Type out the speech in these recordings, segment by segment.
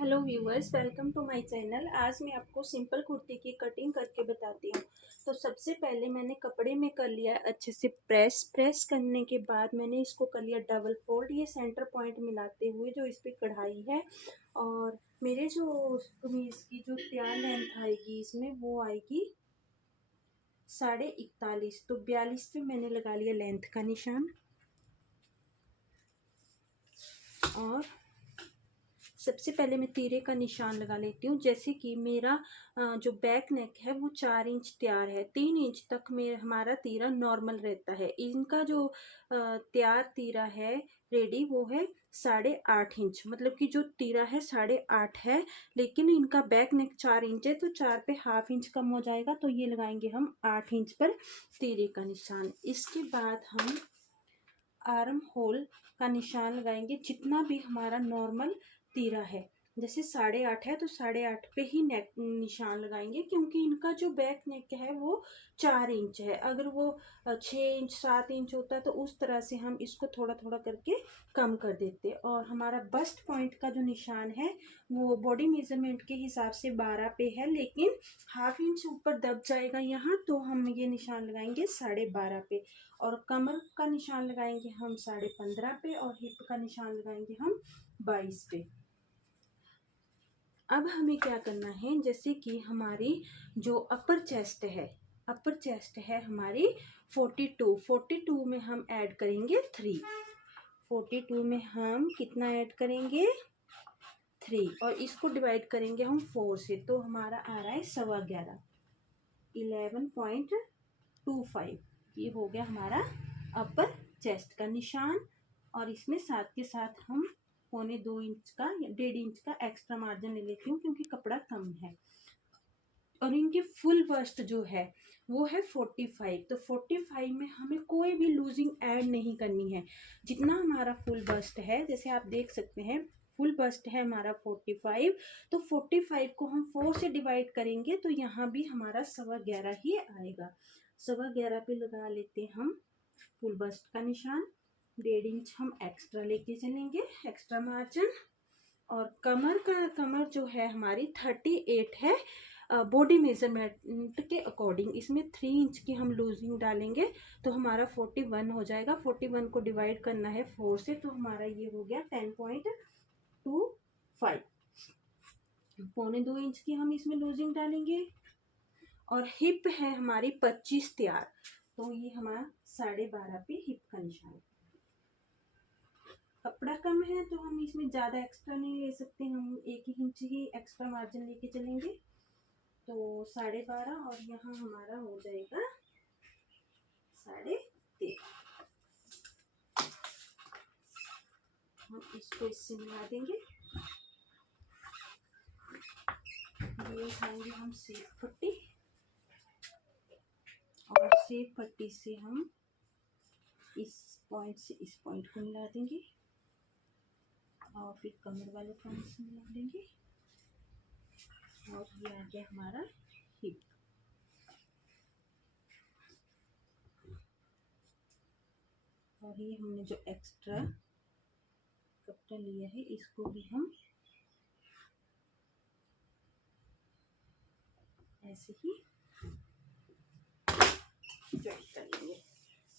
Hello viewers, welcome to my channel. आज मैं आपको सिंपल कुर्ती की कटिंग करके बताती हूँ। तो सबसे पहले मैंने कपड़े में कर लिया अच्छे से प्रेस करने के बाद मैंने इसको कर लिया डबल फोल्ड। ये सेंटर पॉइंट मिलाते हुए जो इस पर कढ़ाई है, और मेरे जो कमीज़ की जो तैयार लेंथ आएगी इसमें वो आएगी 41.5। तो 42 पे मैंने लगा लिया लेंथ का निशान। और सबसे पहले मैं तीरे का निशान लगा लेती हूँ। जैसे कि मेरा जो बैक नेक है वो 4 इंच तैयार है, 3 इंच तक में हमारा तीरा नॉर्मल रहता है। इनका जो तैयार तीरा है रेडी वो है 8.5 इंच, मतलब कि जो तीरा है 8.5 है, लेकिन इनका बैक नेक 4 इंच है तो 4 पे हाफ इंच कम हो जाएगा। तो ये लगाएंगे हम 8 इंच पर तीरे का निशान। इसके बाद हम आर्म होल का निशान लगाएंगे। जितना भी हमारा नॉर्मल तीरा है, जैसे 8.5 है तो 8.5 पे ही नेक निशान लगाएंगे, क्योंकि इनका जो बैक नेक है वो 4 इंच है। अगर वो 6 इंच 7 इंच होता तो उस तरह से हम इसको थोड़ा थोड़ा करके कम कर देते। और हमारा बस्ट पॉइंट का जो निशान है वो बॉडी मेजरमेंट के हिसाब से 12 पे है, लेकिन हाफ इंच ऊपर दब जाएगा यहाँ, तो हम ये निशान लगाएंगे 12.5 पे। और कमर का निशान लगाएंगे हम 15.5 पे, और हिप का निशान लगाएंगे हम 22 पे। अब हमें क्या करना है, जैसे कि हमारी जो अपर चेस्ट है हमारी 42 में हम ऐड करेंगे 3। 42 में हम कितना ऐड करेंगे 3, और इसको डिवाइड करेंगे हम 4 से, तो हमारा आ रहा है 11.25, 11.25। ये हो गया हमारा अपर चेस्ट का निशान। और इसमें साथ के साथ हम 1.25 इंच का या 1.5 इंच का एक्स्ट्रा मार्जिन ले लेती हूँ, क्योंकि कपड़ा कम है। और इनकी फुल बस्ट जो है वो है 45। तो 45 में हमें कोई भी लूजिंग ऐड नहीं करनी है। जितना हमारा फुल बस्ट है, जैसे आप देख सकते हैं फुल बस्ट है हमारा 45, तो 45 को हम 4 से डिवाइड करेंगे तो यहाँ भी हमारा 11.25 ही आएगा। 11.25 पे लगा लेते हैं हम फुल बस्ट का निशान। 1.5 इंच हम एक्स्ट्रा लेके चलेंगे, एक्स्ट्रा मार्जिन। और कमर जो है हमारी 38 है बॉडी मेजरमेंट के अकॉर्डिंग। इसमें 3 इंच की हम लूजिंग डालेंगे तो हमारा 41 हो जाएगा। 41 को डिवाइड करना है 4 से, तो हमारा ये हो गया 10.25। 1.25 इंच की हम इसमें लूजिंग डालेंगे। और हिप है हमारी 25 तैयार, तो ये हमारा 12.5 पे हिप का निशान। कपड़ा कम है तो हम इसमें ज़्यादा एक्स्ट्रा नहीं ले सकते, हम 1 इंच ही एक्स्ट्रा मार्जिन लेके चलेंगे। तो 12.5, और यहाँ हमारा हो जाएगा 13.5। हम इसको इससे मिला देंगे। ये उठाएंगे हम सेफ पट्टी, और सेफ पट्टी से हम इस पॉइंट से इस पॉइंट को मिला देंगे, और फिर कमर वाले पॉइंट से मिला देंगे। और ये आ गया हमारा हिप। और ये हमने जो एक्स्ट्रा कपड़ा लिया है इसको भी हम ऐसे ही ज्वाइन कर लेंगे।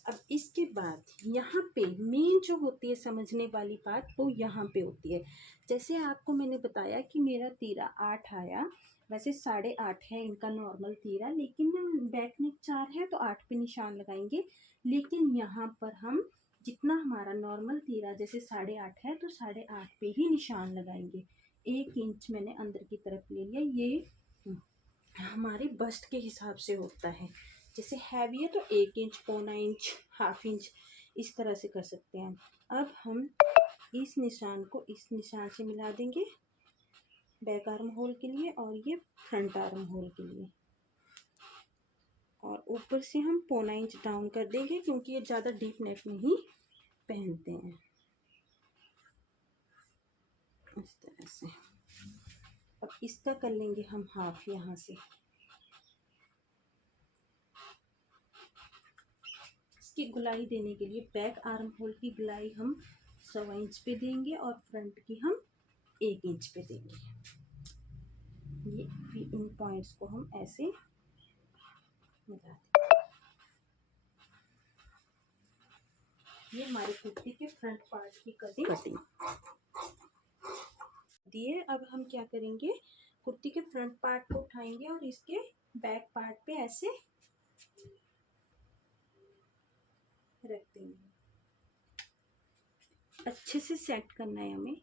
अब इसके बाद यहाँ पे मेन जो होती है समझने वाली बात वो यहाँ पे होती है। जैसे आपको मैंने बताया कि मेरा तीरा 8 आया, वैसे 8.5 है इनका नॉर्मल तीरा, लेकिन बैक नेक 4 है तो 8 पे निशान लगाएंगे। लेकिन यहाँ पर हम जितना हमारा नॉर्मल तीरा जैसे 8.5 है तो 8.5 पे ही निशान लगाएंगे। 1 इंच मैंने अंदर की तरफ ले लिया। ये हमारे बस्ट के हिसाब से होता है, जैसे हैवी है तो 1 इंच, 1.25 इंच, हाफ इंच, इस तरह से कर सकते हैं। अब हम इस निशान को इस निशान से मिला देंगे बैक आर्म होल के लिए, और ये फ्रंट आर्म होल के लिए। और ऊपर से हम 1.25 इंच डाउन कर देंगे, क्योंकि ये ज़्यादा डीप नेक नहीं पहनते हैं। इस तरह से अब इसका कर लेंगे हम हाफ यहाँ से। इसकी गुलाई देने के लिए बैक आर्म होल की गुलाई हम 1.25 इंच पे देंगे, और फ्रंट की हम 1 इंच पे देंगे। ये फिर इन पॉइंट्स को हम ऐसे मिला देंगे। ये हमारी कुर्ती के फ्रंट पार्ट की कटिंग दिए। अब हम क्या करेंगे, कुर्ती के फ्रंट पार्ट को उठाएंगे और इसके बैक पार्ट पे ऐसे रख देंगे। अच्छे से सेट करना है हमें,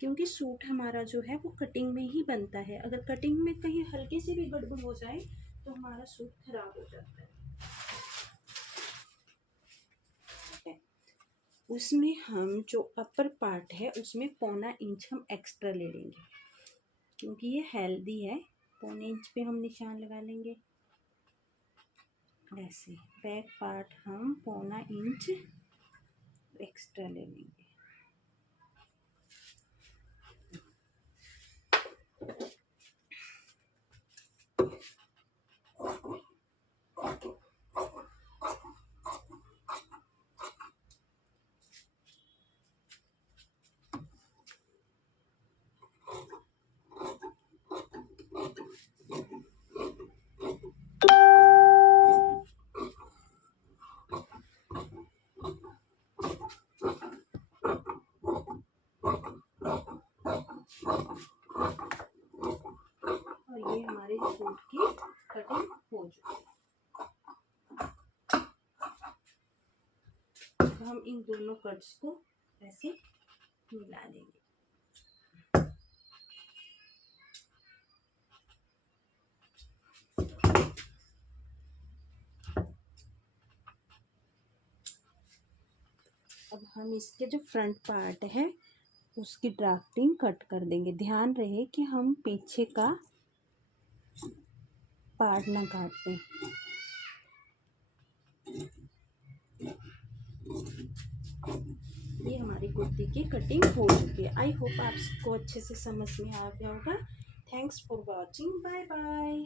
क्योंकि सूट हमारा जो है वो कटिंग में ही बनता है। अगर कटिंग में कहीं हल्की सी भी गड़बड़ हो जाए तो हमारा सूट खराब हो जाता है। उसमें हम जो अपर पार्ट है उसमें 1.25 इंच हम एक्स्ट्रा ले लेंगे, क्योंकि ये हेल्दी है। 1.25 इंच पे हम निशान लगा लेंगे ऐसे। बैक पार्ट हम 1.25 इंच एक्स्ट्रा ले लेंगे। और ये हमारे सूट की कटिंग हो चुकी है। अब हम इन दोनों कट्स को ऐसे मिला लेंगे। अब हम इसके जो फ्रंट पार्ट है उसकी ड्राफ्टिंग कट कर देंगे। ध्यान रहे कि हम पीछे का पार्ट ना काट दें। ये हमारी कुर्ती की कटिंग हो चुकी है। आई होप आपको अच्छे से समझ में आ गया होगा। Thanks for watching. Bye bye.